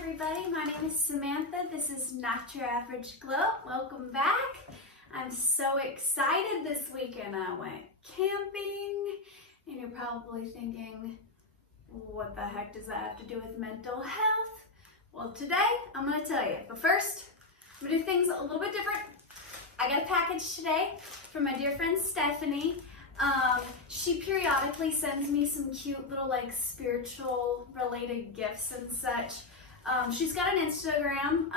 everybody, my name is Samantha. This is Not Your Average Glow. Welcome back. I'm so excited this weekend. I went camping and you're probably thinking, what the heck does that have to do with mental health? Well, today I'm going to tell you, but first I'm going to do things a little bit different. I got a package today from my dear friend Stephanie. She periodically sends me some cute little like spiritual related gifts and such. She's got an Instagram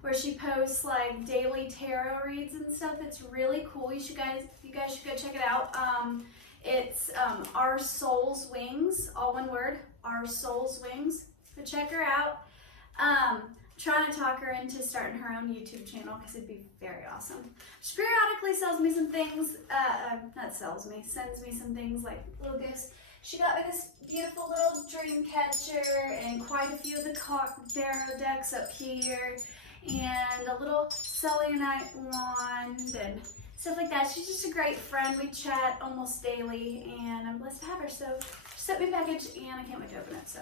where she posts like daily tarot reads and stuff. It's really cool. You guys should go check it out. It's Our Soul's Wings, all one word, Our Soul's Wings. So check her out. Trying to talk her into starting her own YouTube channel because it'd be very awesome. She periodically sells me some things, sends me some things like little gifts. She got me this beautiful little dream catcher and quite a few of the tarot decks up here and a little selenite wand and stuff like that. She's just a great friend. We chat almost daily and I'm blessed to have her. So she sent me a package and I can't wait to open it. So.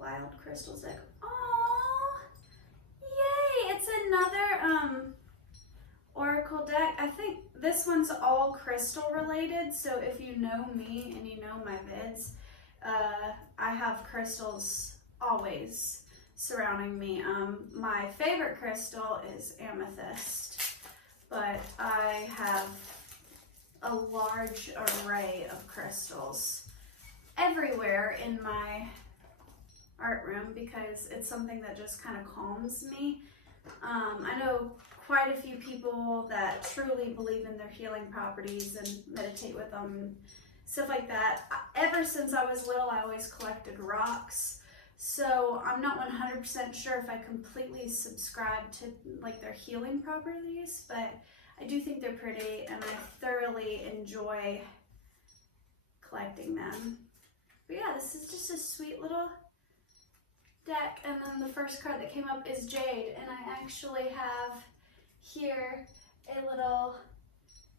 Wild Crystals deck. Oh, yay! It's another Oracle deck. I think this one's all crystal related. So if you know me and you know my vids, I have crystals always surrounding me. My favorite crystal is amethyst, but I have a large array of crystals everywhere in my art room because it's something that just kind of calms me. I know quite a few people that truly believe in their healing properties and meditate with them and stuff like that. Ever since I was little, I always collected rocks. So I'm not 100% sure if I completely subscribe to like their healing properties, but I do think they're pretty and I thoroughly enjoy collecting them. But yeah, this is just a sweet little deck, and then the first card that came up is Jade, and I actually have here a little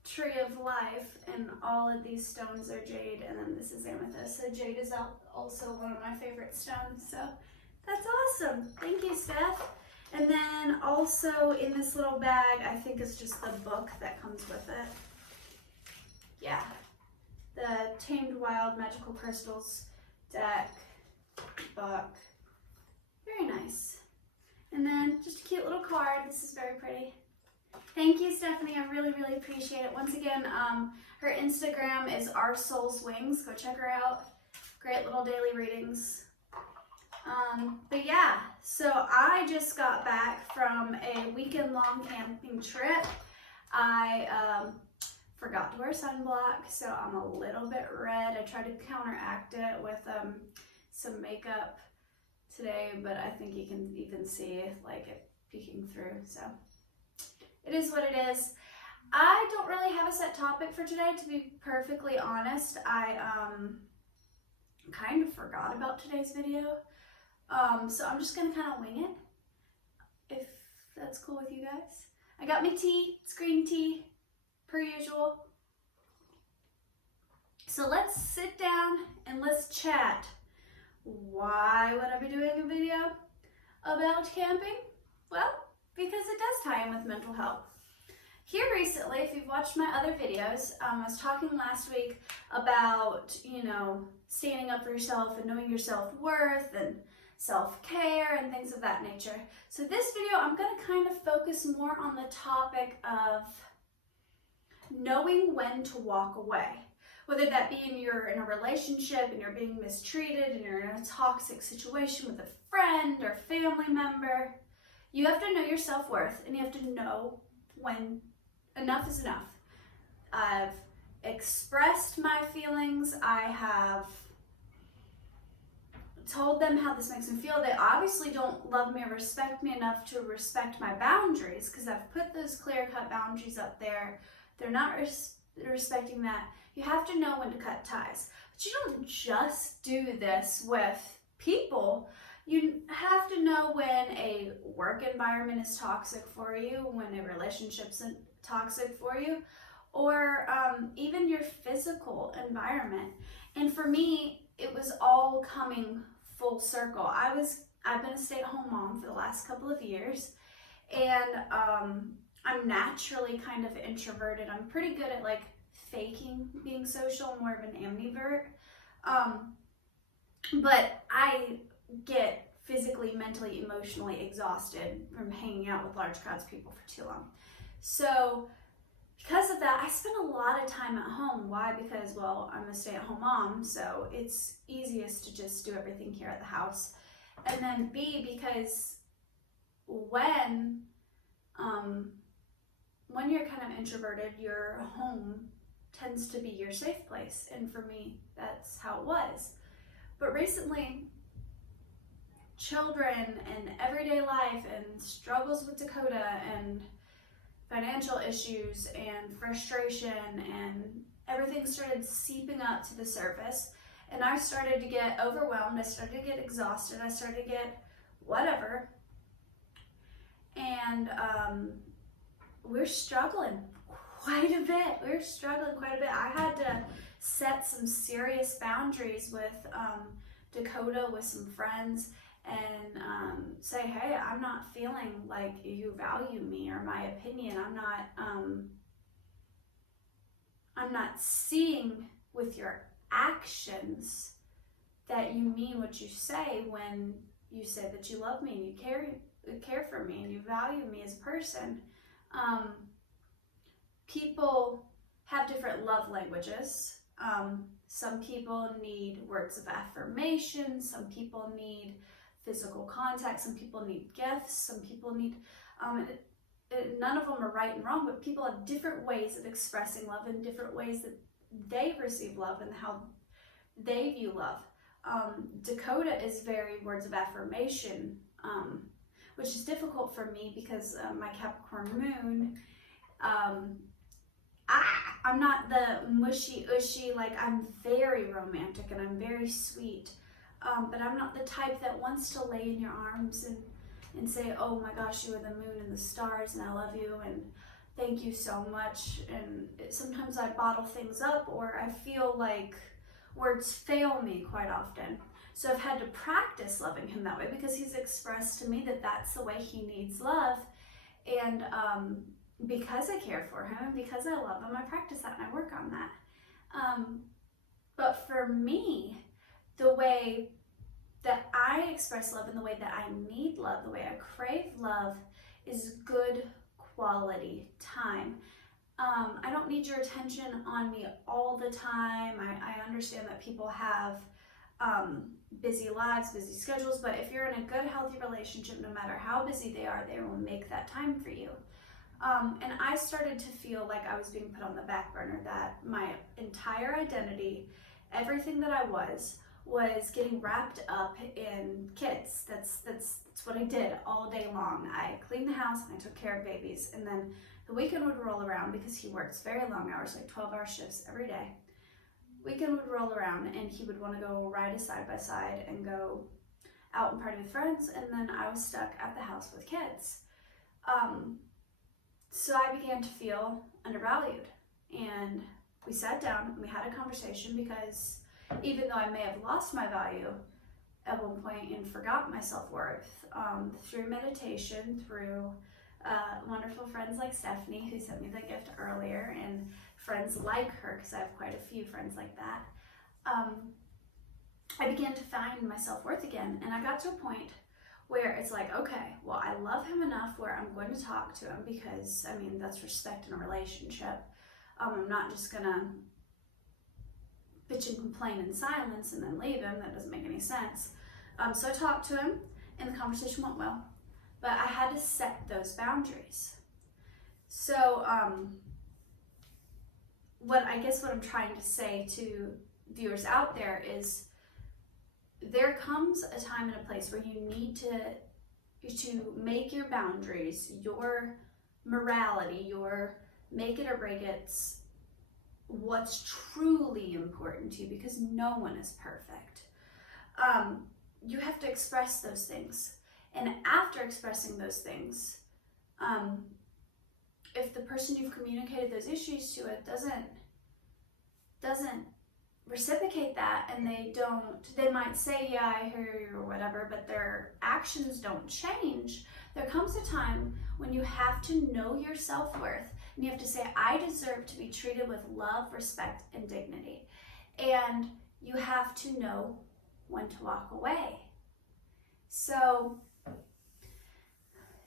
tree of life, and all of these stones are jade, and then this is amethyst. So jade is also one of my favorite stones, so that's awesome. Thank you, Steph. And then also in this little bag, I think it's just the book that comes with it. Yeah, the Tamed Wild Magical Crystals deck book. Very nice. And then just a cute little card. This is very pretty. Thank you, Stephanie. I really, really appreciate it. Once again, her Instagram is Our Soul's Wings. Go check her out. Great little daily readings. But yeah, so I just got back from a weekend-long camping trip. I forgot to wear sunblock, so I'm a little bit red. I tried to counteract it with some makeup today, but I think you can even see like it peeking through, so it is what it is. I don't really have a set topic for today, to be perfectly honest. I kind of forgot about today's video, so I'm just gonna kind of wing it, if that's cool with you guys. I got my tea, it's green tea, per usual. So let's sit down and let's chat. Why would I be doing a video about camping? Well, because it does tie in with mental health. Here recently, if you've watched my other videos, I was talking last week about, standing up for yourself and knowing your self-worth and self-care and things of that nature. So this video, I'm going to kind of focus more on the topic of knowing when to walk away. Whether that be you're in a relationship and you're being mistreated and you're in a toxic situation with a friend or family member, you have to know your self-worth and you have to know when enough is enough. I've expressed my feelings. I have told them how this makes me feel. They obviously don't love me or respect me enough to respect my boundaries because I've put those clear-cut boundaries up there. They're not respecting that. You have to know when to cut ties. But you don't just do this with people. You have to know when a work environment is toxic for you, when a relationship's toxic for you, or even your physical environment. And for me, it was all coming full circle. I've been a stay-at-home mom for the last couple of years, and I'm naturally kind of introverted. I'm pretty good at like faking being social. I'm more of an ambivert. But I get physically, mentally, emotionally exhausted from hanging out with large crowds of people for too long. So because of that, I spend a lot of time at home. Why? Because, well, I'm a stay-at-home mom, so it's easiest to just do everything here at the house. And then B, because when you're kind of introverted, your home tends to be your safe place. And for me, that's how it was. But recently, children and everyday life and struggles with Dakota and financial issues and frustration and everything started seeping up to the surface, and I started to get overwhelmed. I started to get exhausted. I started to get whatever, and we're struggling quite a bit. I had to set some serious boundaries with Dakota, with some friends, and say, hey, I'm not feeling like you value me or my opinion. I'm not seeing with your actions that you mean what you say when you say that you love me and you care for me and you value me as a person. People have different love languages. Some people need words of affirmation. Some people need physical contact. Some people need gifts. Some people need, none of them are right and wrong, but people have different ways of expressing love and different ways that they receive love and how they view love. Dakota is very words of affirmation, which is difficult for me because my Capricorn moon, I'm not the mushy-ushy, like I'm very romantic and I'm very sweet, but I'm not the type that wants to lay in your arms and say, oh my gosh, you are the moon and the stars and I love you and thank you so much. And sometimes I bottle things up, or I feel like words fail me quite often. So I've had to practice loving him that way because he's expressed to me that that's the way he needs love. And because I care for him and because I love him, I practice that and I work on that. But for me, the way that I express love and the way that I need love, the way I crave love, is good quality time. I don't need your attention on me all the time. I understand that people have busy lives, busy schedules, but if you're in a good, healthy relationship, no matter how busy they are, they will make that time for you. And I started to feel like I was being put on the back burner, that my entire identity, everything that I was getting wrapped up in kids. That's what I did all day long. I cleaned the house and I took care of babies, and then the weekend would roll around because he works very long hours, like 12-hour shifts every day. Weekend would roll around and he would want to go ride a side-by-side and go out and party with friends, and then I was stuck at the house with kids. So I began to feel undervalued, and we sat down and we had a conversation, because even though I may have lost my value at one point and forgot my self-worth, through meditation, through wonderful friends like Stephanie, who sent me the gift earlier, and friends like her, because I have quite a few friends like that, I began to find my self-worth again. And I got to a point where it's like, okay, well, I love him enough where I'm going to talk to him, because, I mean, that's respect in a relationship. I'm not just gonna bitch and complain in silence and then leave him. That doesn't make any sense. So I talked to him and the conversation went well, but I had to set those boundaries. So what I'm trying to say to viewers out there is, there comes a time and a place where you need to make your boundaries, your morality, your make it or break it's what's truly important to you, because no one is perfect. You have to express those things, and after expressing those things, if the person you've communicated those issues to it doesn't reciprocate that, and they might say, yeah, I hear you or whatever, but their actions don't change, there comes a time when you have to know your self-worth, and you have to say, I deserve to be treated with love, respect, and dignity. And you have to know when to walk away. So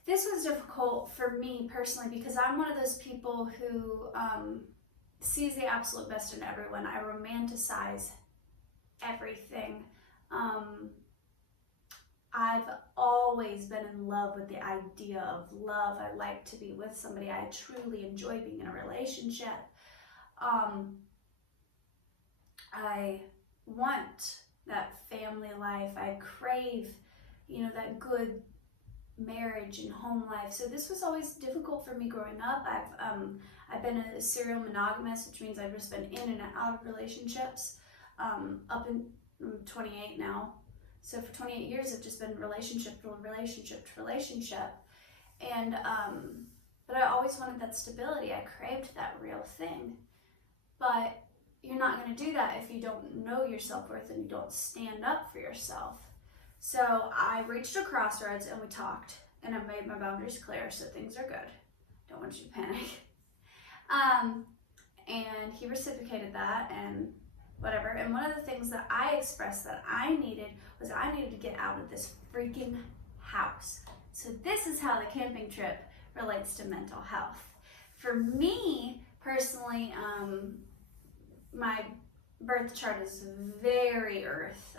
this was difficult for me personally, because I'm one of those people who sees the absolute best in everyone. I romanticize everything. I've always been in love with the idea of love. I like to be with somebody. I truly enjoy being in a relationship. I want that family life. I crave, that good marriage and home life. So this was always difficult for me growing up. I've been a serial monogamous, which means I've just been in and out of relationships. Up in 28 now. So for 28 years, I've just been relationship to relationship to relationship. And, but I always wanted that stability. I craved that real thing. But you're not going to do that if you don't know your self-worth and you don't stand up for yourself. So I reached a crossroads and we talked, and I made my boundaries clear, so things are good. Don't want you to panic. And he reciprocated that and whatever. And one of the things that I expressed that I needed was I needed to get out of this freaking house. So this is how the camping trip relates to mental health. For me personally, my birth chart is very earth.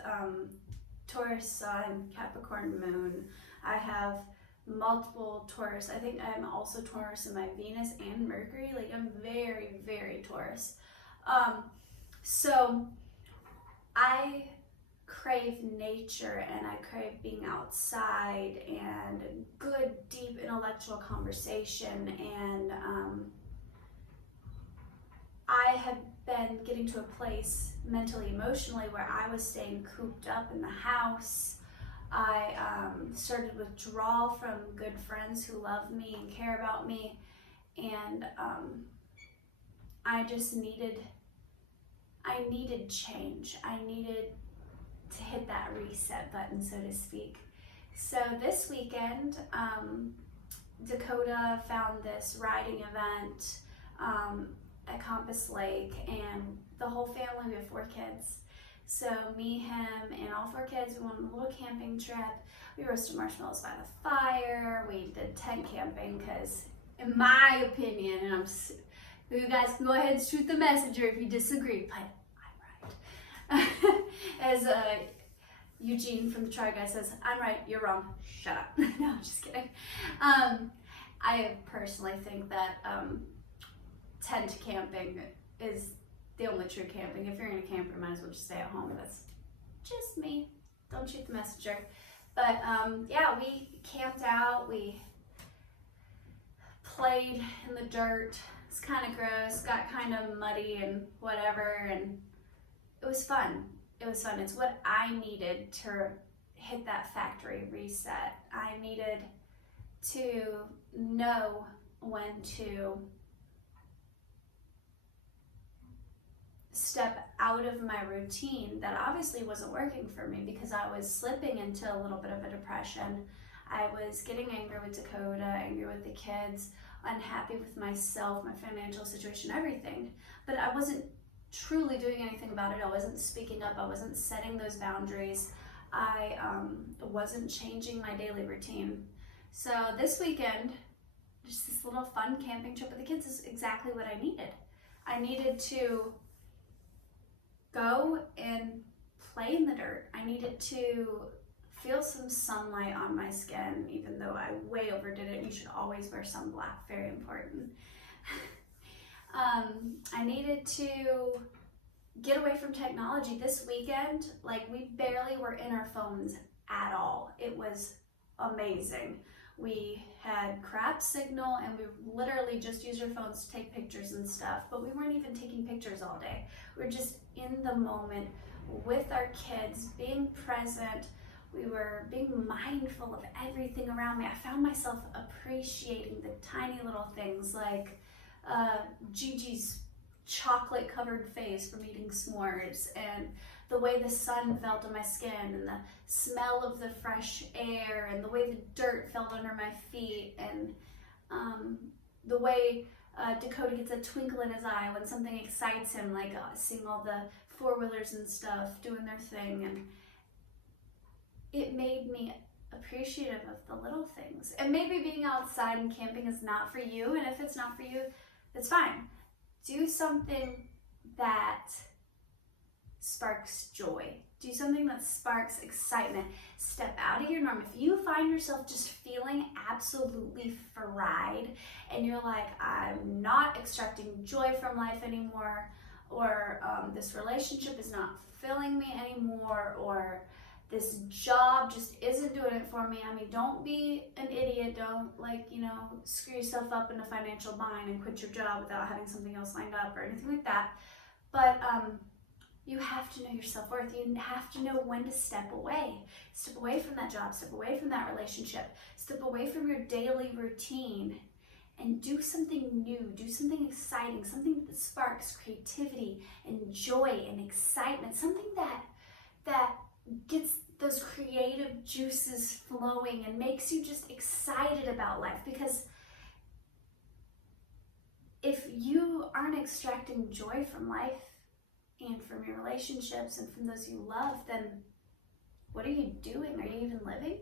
Taurus sun, Capricorn moon. I have multiple Taurus. I think I'm also Taurus in my Venus and Mercury. Like, I'm very, very Taurus. So I crave nature, and I crave being outside and good, deep intellectual conversation. And I have been getting to a place mentally, emotionally, where I was staying cooped up in the house. I started to withdraw from good friends who love me and care about me, and I needed change. I needed to hit that reset button, so to speak. So this weekend, Dakota found this riding event at Compass Lake, and the whole family, we have 4 kids. So me, him, and all 4 kids, we went on a little camping trip. We roasted marshmallows by the fire. We did tent camping because, in my opinion, and you guys can go ahead and shoot the messenger if you disagree, but I'm right. As Eugene from the Try Guy says, I'm right, you're wrong, shut up. No, I'm just kidding. I personally think that tent camping is the only true camping. If you're gonna camp, you might as well just stay at home. That's just me. Don't shoot the messenger. But yeah, we camped out. We played in the dirt. It's kind of gross. Got kind of muddy and whatever, and it was fun. It was fun. It's what I needed to hit that factory reset. I needed to know when to step out of my routine that obviously wasn't working for me, because I was slipping into a little bit of a depression. I was getting angry with Dakota, angry with the kids, unhappy with myself, my financial situation, everything. But I wasn't truly doing anything about it. I wasn't speaking up. I wasn't setting those boundaries. I wasn't changing my daily routine. So this weekend, just this little fun camping trip with the kids is exactly what I needed. I needed to go and play in the dirt. I needed to feel some sunlight on my skin, even though I way overdid it. You should always wear sunblock, very important. I needed to get away from technology this weekend. Like, we barely were in our phones at all. It was amazing. We had crap signal, and we literally just used our phones to take pictures and stuff, but we weren't even taking pictures all day. We were just in the moment with our kids, being present, we were being mindful of everything around me. I found myself appreciating the tiny little things like Gigi's chocolate covered face from eating s'mores, and the way the sun felt on my skin, and the smell of the fresh air, and the way the dirt felt under my feet, and the way Dakota gets a twinkle in his eye when something excites him, like seeing all the four-wheelers and stuff doing their thing. And it made me appreciative of the little things. And maybe being outside and camping is not for you, and if it's not for you, it's fine. Do something that sparks joy. Do something that sparks excitement. Step out of your norm. If you find yourself just feeling absolutely fried and you're like, I'm not extracting joy from life anymore, or this relationship is not fulfilling me anymore, or this job just isn't doing it for me. I mean, don't be an idiot. Don't screw yourself up in a financial bind and quit your job without having something else lined up or anything like that. But you have to know your self-worth. You have to know when to step away. Step away from that job, step away from that relationship, step away from your daily routine and do something new, do something exciting, something that sparks creativity and joy and excitement, something that gets those creative juices flowing and makes you just excited about life. Because if you aren't extracting joy from life and from your relationships and from those you love, then what are you doing? Are you even living?